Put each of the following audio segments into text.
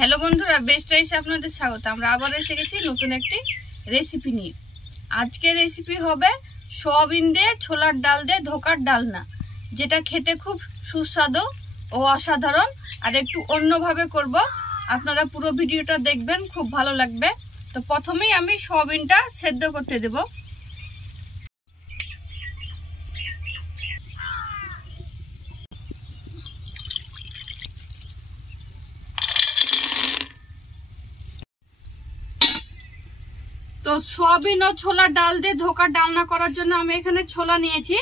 হ্যালো বন্ধুরা, বেস্ট রাইসে আপনাদের স্বাগত। আমরা আবার এসে গেছি নতুন একটি রেসিপি নিয়ে। আজকের রেসিপি হবে সোয়াবিন দিয়ে ছোলার ডাল দিয়ে ধোকার ডালনা, যেটা খেতে খুব সুস্বাদু ও অসাধারণ আর একটু অন্যভাবে করব। আপনারা পুরো ভিডিওটা দেখবেন, খুব ভালো লাগবে। তো প্রথমেই আমি সোয়াবিনটা সেদ্ধ করতে দেব। তো সোয়াবিন ও ছোলার ডাল দিয়ে ধোকার ডালনা করার জন্য আমি এখানে ছোলা নিয়েছি।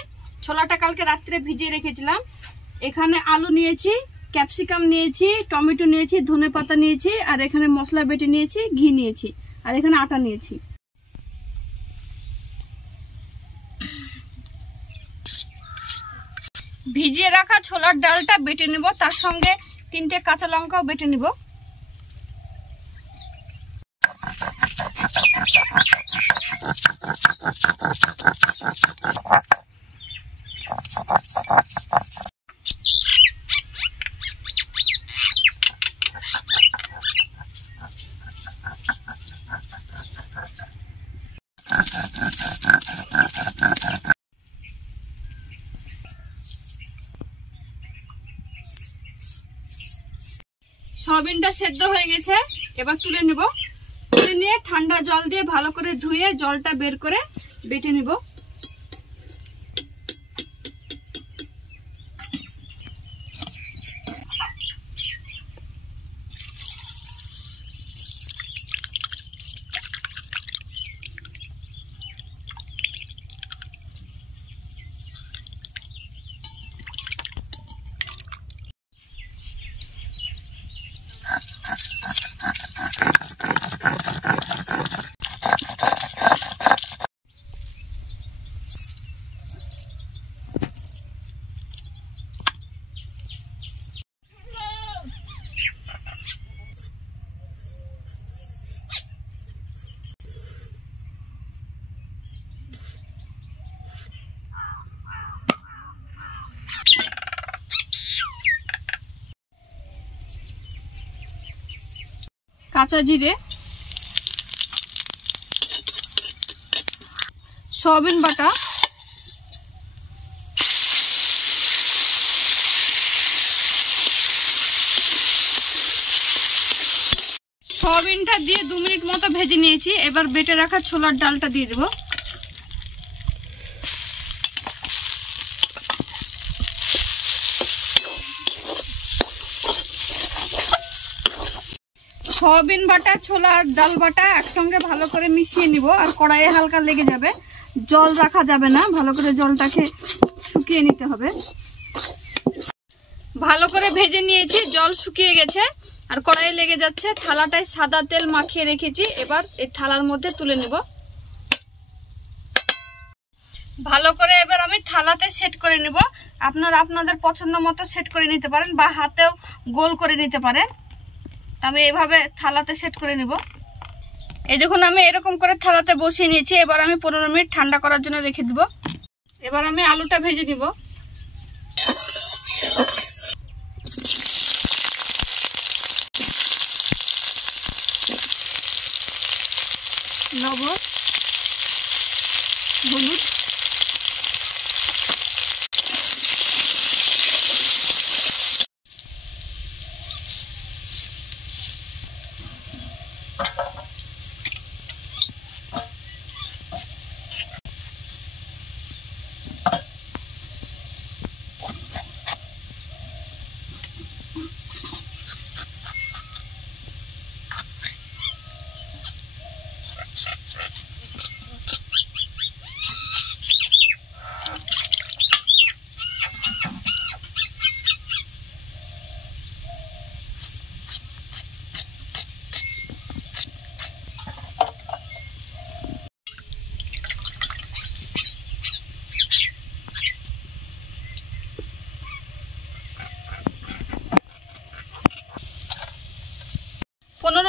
ছোলাটা কালকে রাত্রে ভিজিয়ে রেখেছিলাম। এখানে আলু নিয়েছি, ক্যাপসিকাম নিয়েছি, টমেটো নিয়েছি, ধনেপাতা নিয়েছি, আর এখানে মশলা বেটে নিয়েছি, ঘি নিয়েছি, আর এখানে আটা নিয়েছি। ভিজিয়ে রাখা ছোলার ডালটা বেটে নিব, তার সঙ্গে 3টে কাঁচা লঙ্কাও বেটে নিব। সোয়াবিনটা সেদ্ধ হয়ে গেছে, এবার তুলে নিব। তুলে নিয়ে ঠান্ডা জল দিয়ে ভালো করে ধুয়ে জলটা বের করে বেটে নিব। কাঁচা জিরে, সোয়াবিন বাটা, সোয়াবিনটা দিয়ে 2 মিনিট মতো ভেজে নিয়েছি। এবার বেটে রাখা ছোলার ডালটা দিয়ে দেব। সোয়াবিন বাটা, ছোলার ডাল বাটা একসঙ্গে ভালো করে মিশিয়ে নিব। আর কড়াইয়ে হালকা লেগে যাবে, জল রাখা যাবে না, ভালো করে জলটাকে শুকিয়ে নিতে হবে। ভালো করে ভেজে নিয়েছি, জল শুকিয়ে গেছে আর কড়াইয়ে লেগে যাচ্ছে। থালাটায় সাদা তেল মাখিয়ে রেখেছি, এবার এই থালার মধ্যে তুলে নিব। ভালো করে এবার আমি থালাতে সেট করে নিব। আপনারা আপনাদের পছন্দ মতো সেট করে নিতে পারেন বা হাতেও গোল করে নিতে পারেন। আমি এইভাবে থালাতে সেট করে নিব। এই দেখুন, আমি এরকম করে থালাতে বসিয়ে নিয়েছি। এবার আমি 15 মিনিট ঠান্ডা করার জন্য রেখে দিব। এবার আমি আলুটা ভেজে নিব। লবণ, হলুদ,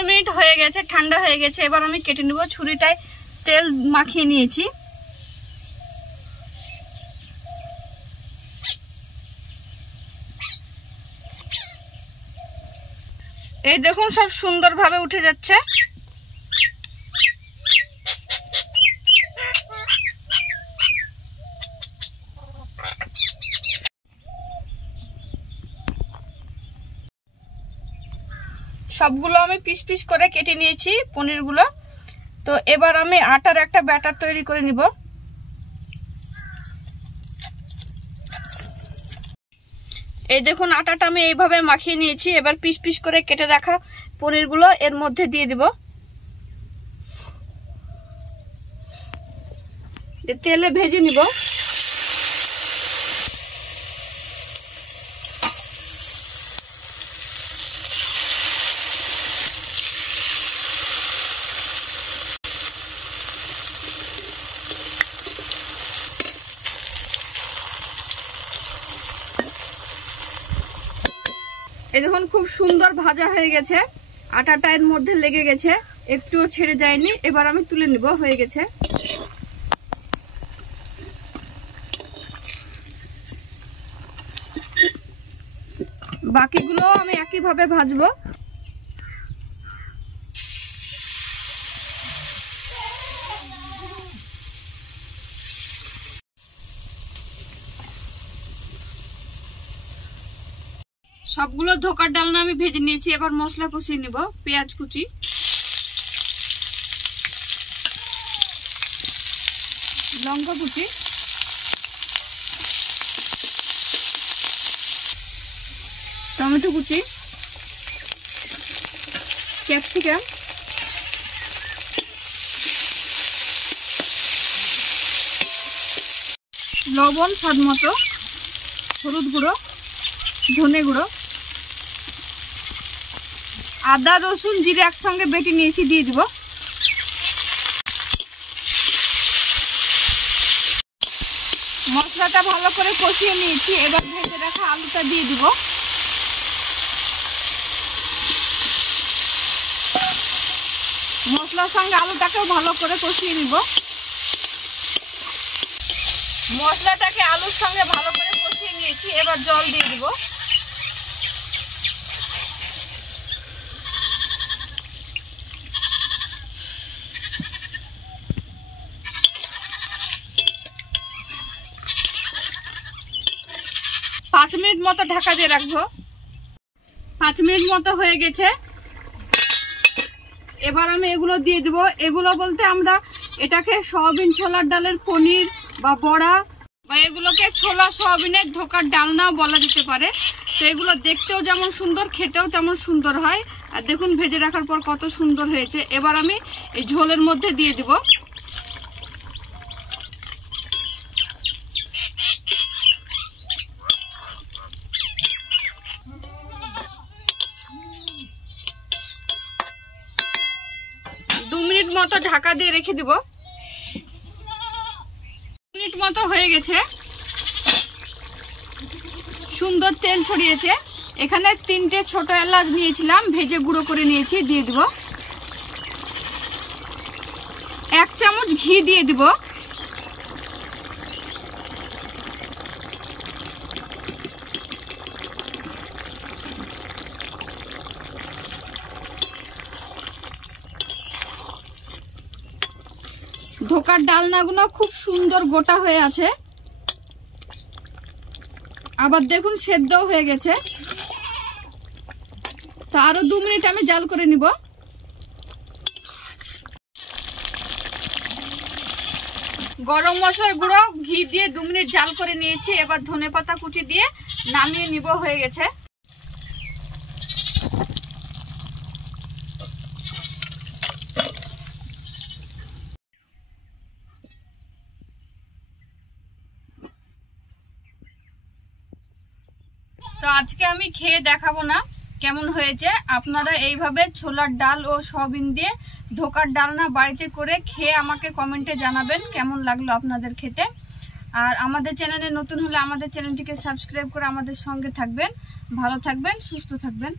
মিনিট হয়ে গেছে, ঠান্ডা হয়ে গেছে। এবার আমি কেটে নেব। ছুরিটায় তেল মাখিয়ে নিয়েছি। এই দেখুন সব সুন্দরভাবে উঠে যাচ্ছে। সবগুলো আমি পিস পিস করে কেটে নিয়েছি পনিরগুলো। তো এবার আমি আটার একটা ব্যাটার তৈরি করে নিব। এই দেখুন আটাটা আমি এইভাবে মাখিয়ে নিয়েছি। এবার পিস পিস করে কেটে রাখা পনিরগুলো এর মধ্যে দিয়ে দিব। তেলে ভেজে নিব। এই দেখুন খুব সুন্দর ভাজা হয়ে গেছে, আটাটা এর মধ্যে লেগে গেছে, একটুও ছেড়ে যায়নি। এবার আমি তুলে নিব, হয়ে গেছে। বাকিগুলো আমি একইভাবে ভাজবো। সবগুলো ধোকার ডালনা আমি ভেজে নিয়েছি। এবার মশলা কষিয়ে নিব। পেঁয়াজ কুচি, লঙ্কা কুচি, টমেটো কুচি, ক্যাপসিকাম, লবণ স্বাদ মতো, হলুদ গুঁড়ো, ধনে গুঁড়ো, আদা রসুন জিরে একসঙ্গে বেটে নিয়েছি, দিয়ে দিব। মশলাটা ভালো করে কষিয়ে নিয়েছি। এবার ভেজে রাখা আলুটা দিয়ে দিব। মশলার সঙ্গে আলুটাকেও ভালো করে কষিয়ে নিব। মশলাটাকে আলুর সঙ্গে ভালো করে কষিয়ে নিয়েছি। এবার জল দিয়ে দিব। পাঁচ মিনিট মতো ঢাকা দিয়ে রাখবো। 5 মিনিট মতো হয়ে গেছে। এবার আমি এগুলো দিয়ে দিব। এগুলো বলতে আমরা এটাকে সয়াবিন ছোলার ডালের পনির বা বড়া বা এগুলোকে ছোলা সয়াবিনের ধোকার ডালনাও বলা যেতে পারে। তো এগুলো দেখতেও যেমন সুন্দর, খেতেও তেমন সুন্দর হয়। আর দেখুন ভেজে রাখার পর কত সুন্দর হয়েছে। এবার আমি এই ঝোলের মধ্যে দিয়ে দিব। মতো ঢাকা দিয়ে রেখে দিব। মিনিট মতো হয়ে গেছে। সুন্দর তেল ছড়িয়েছে। এখানে 3টে ছোট এলাচ নিয়েছিলাম, ভেজে গুঁড়ো করে নিয়েছি, দিয়ে দিব। 1 চামচ ঘি দিয়ে দিব। ধোকার ডালনাগুলো খুব সুন্দর গোটা হয়ে আছে। আবার দেখুন সেদ্ধও হয়ে গেছে। তো আরো 2 মিনিট আমি জাল করে নিব। গরম মশলার গুঁড়ো ঘি দিয়ে 2 মিনিট জাল করে নিয়েছি। এবার ধনেপাতা কুচি দিয়ে নামিয়ে নিব, হয়ে গেছে। তো আজকে আমি খেয়ে দেখাবো না কেমন হয়েছে। আপনারা এইভাবে ছোলার ডাল ও সয়াবিন দিয়ে ধোকার ডালনা বাড়িতে করে খেয়ে আমাকে কমেন্টে জানাবেন কেমন লাগলো আপনাদের খেতে। আর আমাদের চ্যানেলে নতুন হলে আমাদের চ্যানেলটিকে সাবস্ক্রাইব করে আমাদের সঙ্গে থাকবেন। ভালো থাকবেন, সুস্থ থাকবেন।